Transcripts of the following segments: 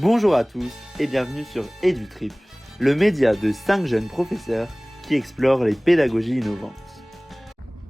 Bonjour à tous et bienvenue sur EduTrip, le média de 5 jeunes professeurs qui explorent les pédagogies innovantes.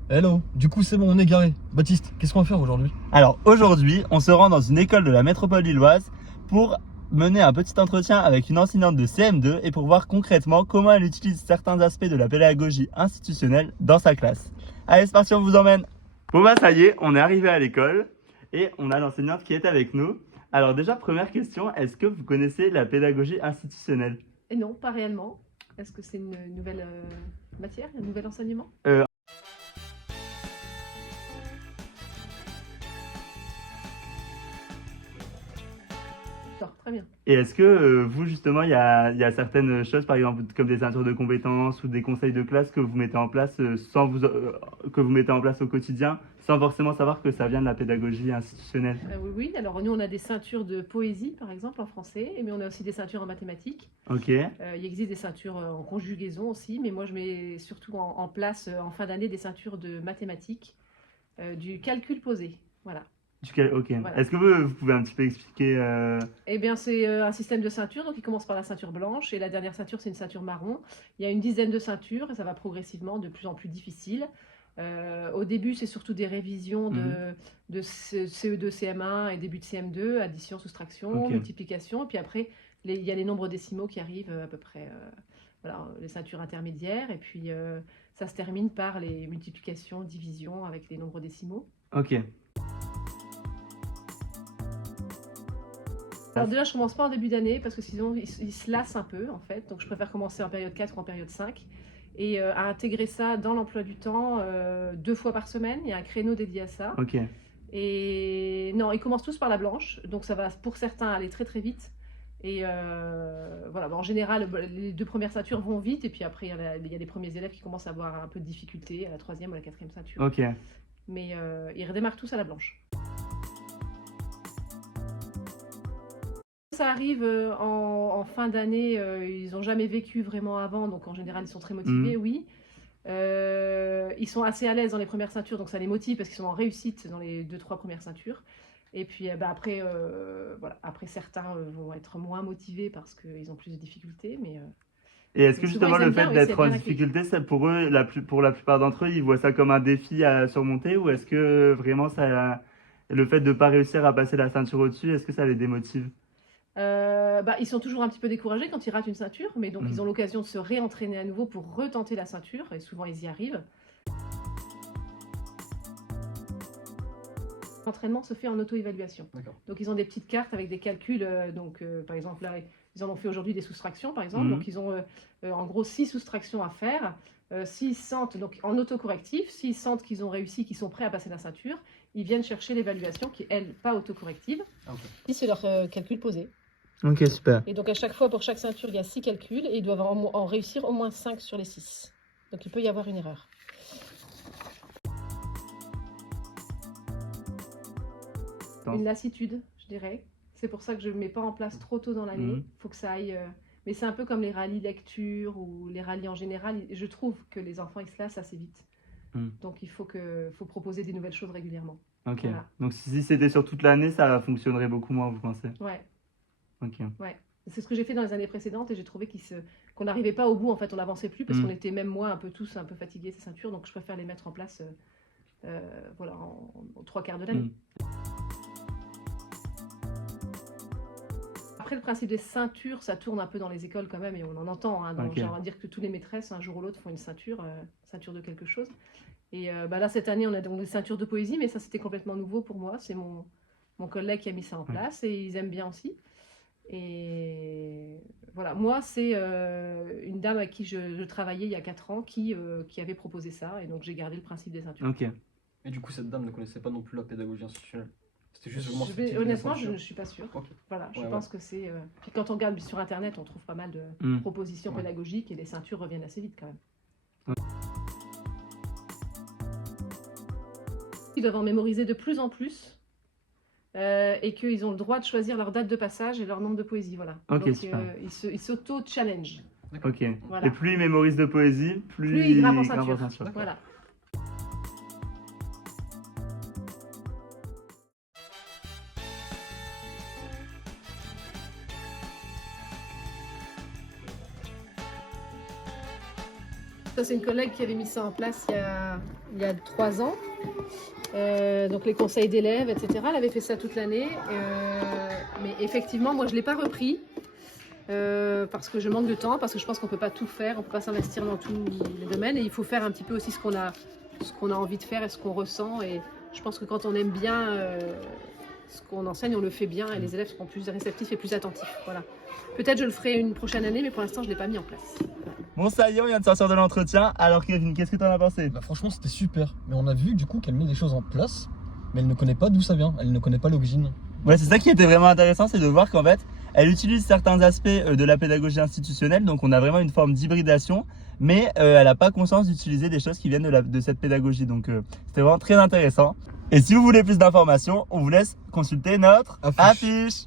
Hello, du coup c'est bon, on est garé. Baptiste, qu'est-ce qu'on va faire aujourd'hui? Alors aujourd'hui, on se rend dans une école de la métropole lilloise pour mener un petit entretien avec une enseignante de CM2 et pour voir concrètement comment elle utilise certains aspects de la pédagogie institutionnelle dans sa classe. Allez, c'est parti, on vous emmène. Bon bah ça y est, on est arrivé à l'école et on a l'enseignante qui est avec nous. Alors déjà, première question, est-ce que vous connaissez la pédagogie institutionnelle? Et non, pas réellement. Est-ce que c'est une nouvelle matière, un nouvel enseignement? Très bien. Et est-ce que vous, justement, il y a certaines choses, par exemple, comme des ceintures de compétences ou des conseils de classe que vous mettez en place que vous mettez en place au quotidien, sans forcément savoir que ça vient de la pédagogie institutionnelle? Oui. Alors nous, on a des ceintures de poésie, par exemple, en français, mais on a aussi des ceintures en mathématiques. Ok. Il existe des ceintures en conjugaison aussi, mais moi, je mets surtout en place, en fin d'année, des ceintures de mathématiques, du calcul posé. Voilà. Ok. Voilà. Est-ce que vous pouvez un petit peu expliquer Eh bien, c'est un système de ceintures. Donc, il commence par la ceinture blanche et la dernière ceinture, c'est une ceinture marron. Il y a une dizaine de ceintures et ça va progressivement de plus en plus difficile. Au début, c'est surtout des révisions de CE2, CM1 et début de CM2, addition, soustraction, Ok. multiplication. Et puis après, il y a les nombres décimaux qui arrivent à peu près, voilà, les ceintures intermédiaires. Et puis, ça se termine par les multiplications, divisions avec les nombres décimaux. Ok. Alors déjà, je commence pas en début d'année parce que sinon, ils se lassent un peu, en fait. Donc, je préfère commencer en période 4 ou en période 5 et à intégrer ça dans l'emploi du temps 2 fois par semaine. Il y a un créneau dédié à ça. Ok. Et non, ils commencent tous par la blanche. Donc, ça va pour certains aller très très vite. Et voilà, en général, les 2 premières ceintures vont vite. Et puis après, il y a les premiers élèves qui commencent à avoir un peu de difficulté à la 3e ou la 4e ceinture. Ok. Mais ils redémarrent tous à la blanche. Ça arrive en fin d'année, ils n'ont jamais vécu vraiment avant, donc en général ils sont très motivés, oui. Ils sont assez à l'aise dans les premières ceintures, donc ça les motive parce qu'ils sont en réussite dans les 2-3 premières ceintures. Et puis après, voilà. Après certains vont être moins motivés parce qu'ils ont plus de difficultés. Et est-ce que souvent, justement ils le aiment fait bien, oui, d'être c'est en bien accueilli. difficulté, ça, pour eux, pour la plupart d'entre eux, ils voient ça comme un défi à surmonter, ou est-ce que vraiment le fait de ne pas réussir à passer la ceinture au-dessus, est-ce que ça les démotive? Ils sont toujours un petit peu découragés quand ils ratent une ceinture, mais donc ils ont l'occasion de se réentraîner à nouveau pour retenter la ceinture, et souvent ils y arrivent. L'entraînement se fait en auto-évaluation. Donc ils ont des petites cartes avec des calculs. Par exemple, là, ils en ont fait aujourd'hui des soustractions, par exemple. Donc ils ont en gros 6 soustractions à faire. S'ils sentent, donc en autocorrectif, s'ils sentent qu'ils ont réussi, qu'ils sont prêts à passer la ceinture, ils viennent chercher l'évaluation qui est, elle, pas autocorrective. Ici, c'est leur calcul posé. Ok, super. Et donc à chaque fois, pour chaque ceinture, il y a 6 calculs et ils doivent en réussir au moins 5 sur les 6. Donc il peut y avoir une erreur. Une lassitude, je dirais. C'est pour ça que je ne mets pas en place trop tôt dans l'année. Il faut que ça aille... Mais c'est un peu comme les rallyes lecture ou les rallyes en général. Je trouve que les enfants, ils se lassent assez vite. Donc il faut proposer des nouvelles choses régulièrement. Ok. Voilà. Donc si c'était sur toute l'année, ça fonctionnerait beaucoup moins, vous pensez? Ouais. Ok. Ouais. C'est ce que j'ai fait dans les années précédentes et j'ai trouvé qu'on n'arrivait pas au bout. En fait, on n'avançait plus parce qu'on était, même moi, tous un peu fatigués, ces ceintures. Donc je préfère les mettre en place voilà, en 3/4 de l'année. Après, le principe des ceintures, ça tourne un peu dans les écoles quand même, et on en entend. On va dire que tous les maîtresses, un jour ou l'autre, font une ceinture de quelque chose. Et là, cette année, on a donc des ceintures de poésie, mais ça, c'était complètement nouveau pour moi. C'est mon collègue qui a mis ça en place, et ils aiment bien aussi. Et voilà, moi, c'est une dame avec qui je travaillais il y a 4 ans qui avait proposé ça, et donc j'ai gardé le principe des ceintures. Ok. Et du coup, cette dame ne connaissait pas non plus la pédagogie institutionnelle. C'était juste honnêtement, je ne suis pas sûre. Okay. Voilà, je pense que c'est... Puis quand on regarde sur Internet, on trouve pas mal de propositions pédagogiques et les ceintures reviennent assez vite quand même. Ils doivent en mémoriser de plus en plus et qu'ils ont le droit de choisir leur date de passage et leur nombre de poésie. Voilà. Okay, donc ils s'auto-challenge. Ok. Voilà. Et plus ils mémorisent de poésie, plus ils grimpent en ceinture. Voilà. Ça, c'est une collègue qui avait mis ça en place il y a 3 ans. Donc les conseils d'élèves, etc. Elle avait fait ça toute l'année. Mais effectivement, moi, je ne l'ai pas repris. Parce que je manque de temps, parce que je pense qu'on ne peut pas tout faire, on ne peut pas s'investir dans tous les domaines. Et il faut faire un petit peu aussi ce qu'on a envie de faire et ce qu'on ressent. Et je pense que quand on aime bien ce qu'on enseigne, on le fait bien et les élèves seront plus réceptifs et plus attentifs. Voilà. Peut-être je le ferai une prochaine année, mais pour l'instant, je ne l'ai pas mis en place. Voilà. Bon, ça y est, on vient de sortir de l'entretien. Alors, Kevin, qu'est-ce que tu en as pensé? Bah franchement, c'était super. Mais on a vu du coup qu'elle met des choses en place, mais elle ne connaît pas d'où ça vient. Elle ne connaît pas l'origine. Ouais, c'est ça qui était vraiment intéressant, c'est de voir qu'en fait, elle utilise certains aspects de la pédagogie institutionnelle, donc on a vraiment une forme d'hybridation, mais elle n'a pas conscience d'utiliser des choses qui viennent de cette pédagogie, donc c'était vraiment très intéressant. Et si vous voulez plus d'informations, on vous laisse consulter notre affiche.